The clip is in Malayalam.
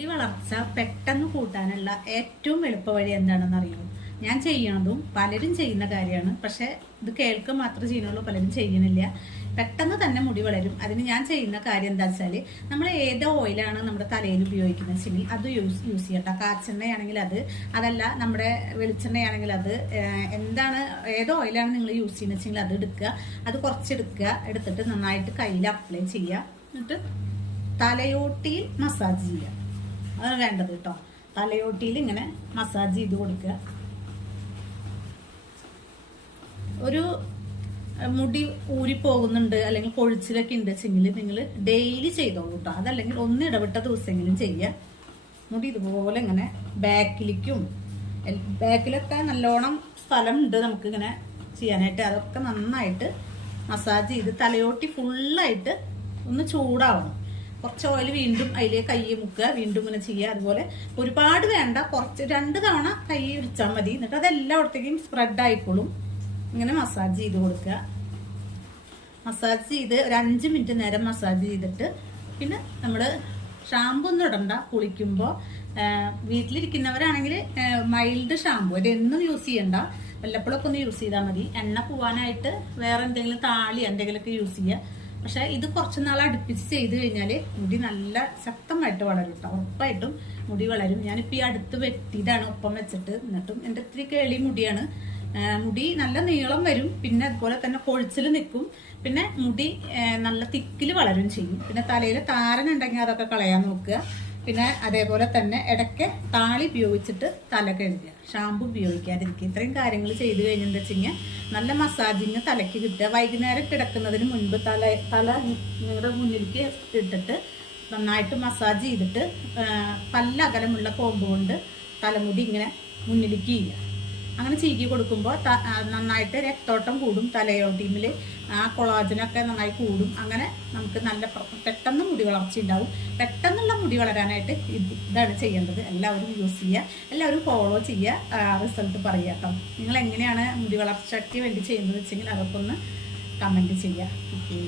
മുടി വളർച്ച പെട്ടെന്ന് കൂട്ടാനുള്ള ഏറ്റവും എളുപ്പ വഴി എന്താണെന്ന് അറിയുമോ? ഞാൻ ചെയ്യണതും പലരും ചെയ്യുന്ന കാര്യമാണ്. പക്ഷെ ഇത് കേൾക്കുക മാത്രം ചെയ്യുന്നുള്ളൂ പലരും ചെയ്യണില്ല പെട്ടെന്ന് തന്നെ മുടി വളരും. അതിന് ഞാൻ ചെയ്യുന്ന കാര്യം എന്താ വെച്ചാൽ നമ്മൾ ഏത് ഓയിലാണ് നമ്മുടെ തലയിൽ ഉപയോഗിക്കുന്നത് വെച്ചെങ്കിൽ അത് യൂസ് യൂസ് ചെയ്യട്ടെ കാച്ചെണ്ണയാണെങ്കിൽ അത് അതല്ല നമ്മുടെ വെളിച്ചെണ്ണയാണെങ്കിൽ അത് എന്താണ് ഏത് ഓയിലാണ് നിങ്ങൾ യൂസ് ചെയ്യുന്നത് വെച്ചെങ്കിൽ അത് എടുക്കുക. അത് കുറച്ചെടുക്കുക. എടുത്തിട്ട് നന്നായിട്ട് കയ്യിൽ അപ്ലൈ ചെയ്യുക. എന്നിട്ട് തലയോട്ടിയിൽ മസാജ് ചെയ്യുക. അതാണ് വേണ്ടത് കേട്ടോ തലയോട്ടിയിൽ ഇങ്ങനെ മസാജ് ചെയ്ത് കൊടുക്കുക. ഒരു മുടി ഊരിപ്പോകുന്നുണ്ട് അല്ലെങ്കിൽ കൊഴിച്ചിലൊക്കെ ഉണ്ട് വെച്ചെങ്കിൽ നിങ്ങൾ ഡെയിലി ചെയ്തോളൂ കേട്ടോ അതല്ലെങ്കിൽ ഒന്ന് ഇടവിട്ട ദിവസമെങ്കിലും ചെയ്യുക. മുടി ഇതുപോലെ ഇങ്ങനെ ബാക്കിലേക്കും ബാക്കിലൊക്കെ നല്ലോണം സ്ഥലമുണ്ട് നമുക്ക് ഇങ്ങനെ ചെയ്യാനായിട്ട്. അതൊക്കെ നന്നായിട്ട് മസാജ് ചെയ്ത് തലയോട്ടി ഫുള്ളായിട്ട് ഒന്ന് ചൂടാവണം. കുറച്ച് ഓയിൽ വീണ്ടും അതിലേക്ക് കൈ മുക്കുക വീണ്ടും ഇങ്ങനെ ചെയ്യുക. അതുപോലെ ഒരുപാട് വേണ്ട കുറച്ച് രണ്ട് തവണ കൈ വിളിച്ചാൽ മതി. എന്നിട്ട് അതെല്ലായിടത്തേക്കും സ്പ്രെഡ് ആയിക്കോളും. ഇങ്ങനെ മസാജ് ചെയ്ത് കൊടുക്കുക. മസാജ് ചെയ്ത് ഒരു അഞ്ച് മിനിറ്റ് നേരം മസാജ് ചെയ്തിട്ട് പിന്നെ നമ്മൾ ഷാമ്പു ഒന്നും ഇടണ്ട. കുളിക്കുമ്പോൾ വീട്ടിലിരിക്കുന്നവരാണെങ്കിൽ മൈൽഡ് ഷാമ്പു ഇതെന്നും യൂസ് ചെയ്യണ്ട. വല്ലപ്പോഴൊക്കെ ഒന്ന് യൂസ് ചെയ്താൽ മതി. എണ്ണ പോവാനായിട്ട് വേറെ എന്തെങ്കിലും താളി എന്തെങ്കിലുമൊക്കെ യൂസ് ചെയ്യുക. പക്ഷെ ഇത് കുറച്ച് നാൾ അടുപ്പിച്ച് ചെയ്ത് കഴിഞ്ഞാൽ മുടി നല്ല ശക്തമായിട്ട് വളരും കേട്ടോ. ഉറപ്പായിട്ടും മുടി വളരും. ഞാനിപ്പോൾ ഈ അടുത്ത് വെട്ടിയതാണ് ഒപ്പം വെച്ചിട്ട്. എന്നിട്ടും എന്റെ ഇത്തിരി കേളി മുടിയാണ്. മുടി നല്ല നീളം വരും. പിന്നെ അതുപോലെ തന്നെ കൊഴിച്ചിൽ നിൽക്കും. പിന്നെ മുടി നല്ല തിക്കിൽ വളരും ചെയ്യും. പിന്നെ തലയിൽ താരനുണ്ടെങ്കിൽ അതൊക്കെ കളയാൻ നോക്കുക. പിന്നെ അതേപോലെ തന്നെ ഇടയ്ക്ക് താളി ഉപയോഗിച്ചിട്ട് തല കഴുകുക ഷാമ്പു ഉപയോഗിക്കാതിരിക്കുക. ഇത്രയും കാര്യങ്ങൾ ചെയ്തു കഴിഞ്ഞെന്ന് വെച്ചാൽ നല്ല മസാജിങ് തലയ്ക്ക് കിട്ടുക. വൈകുന്നേരം കിടക്കുന്നതിന് മുൻപ് തല തല നിങ്ങളുടെ മുന്നിലേക്ക് ഇട്ടിട്ട് നന്നായിട്ട് മസാജ് ചെയ്തിട്ട് പല്ല അകലമുള്ള കോമ്പ് കൊണ്ട് തലമുടി ഇങ്ങനെ മുന്നിലേക്ക് ചെയ്യുക. അങ്ങനെ ചീകി കൊടുക്കുമ്പോൾ നന്നായിട്ട് രക്തോട്ടം കൂടും തലയോട്ടിമിൽ ആ കൊളാജനൊക്കെ നന്നായി കൂടും. അങ്ങനെ നമുക്ക് നല്ല പെട്ടെന്ന് മുടി വളർച്ച ഉണ്ടാവും. പെട്ടെന്നുള്ള മുടി വളരാനായിട്ട് ഇത് ഇതാണ് ചെയ്യേണ്ടത്. എല്ലാവരും യൂസ് ചെയ്യുക. എല്ലാവരും ഫോളോ ചെയ്യുക. റിസൾട്ട് പറയുക കേട്ടോ. നിങ്ങൾ എങ്ങനെയാണ് മുടി വളർച്ചയ്ക്ക് വേണ്ടി ചെയ്യുന്നത് വെച്ചെങ്കിൽ അതൊക്കെ ഒന്ന് കമന്റ് ചെയ്യുക. ഓക്കെ